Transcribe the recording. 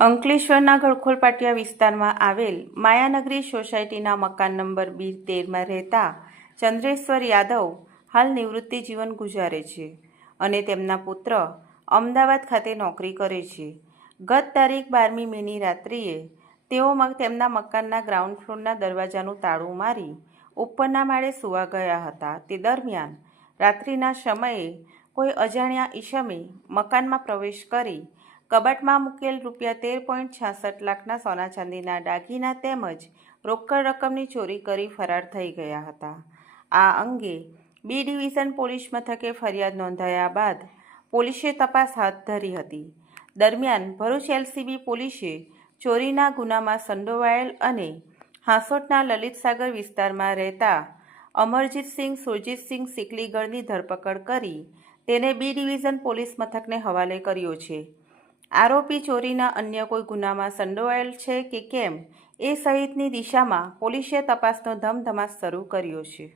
અંકલેશ્વરના ગળખોલ પાટિયા વિસ્તારમાં આવેલ માયાનગરી સોસાયટીના મકાન નંબર 13માં રહેતા ચંદ્રેશ્વર યાદવ હાલ નિવૃત્તિ જીવન ગુજારે છે અને તેમના પુત્ર અમદાવાદ ખાતે નોકરી કરે છે. ગત તારીખ 12મી મેની રાત્રિએ તેઓ તેમના મકાનના ગ્રાઉન્ડ ફ્લોરના દરવાજાનું તાળું મારી ઉપરના માળે સૂવા ગયા હતા. તે દરમિયાન રાત્રિના સમયે કોઈ અજાણ્યા ઈસમે મકાનમાં પ્રવેશ કરી કબાટમાં મૂકેલ ₹13.66 લાખના સોના ચાંદીના દાગીના તેમજ રોકડ રકમની ચોરી કરી ફરાર થઈ ગયા હતા. આ અંગે બી ડિવિઝન પોલીસ મથકે ફરિયાદ નોંધાયા બાદ પોલીસે તપાસ હાથ ધરી હતી. દરમિયાન ભરૂચ એલસીબી પોલીસે ચોરીના ગુનામાં સંડોવાયેલ અને હાંસોટના લલિતસાગર વિસ્તારમાં રહેતા અમરજીતસિંહ સુરજીતસિંહ સિકલીગરની ધરપકડ કરી તેને બી ડિવિઝન પોલીસ મથકને હવાલે કર્યો છે. આરોપી ચોરીના અન્ય કોઈ ગુનામાં સંડોવાયેલ છે કે કેમ એ સહિતની દિશામાં પોલીસે તપાસનો ધમધમાટ શરૂ કર્યો છે.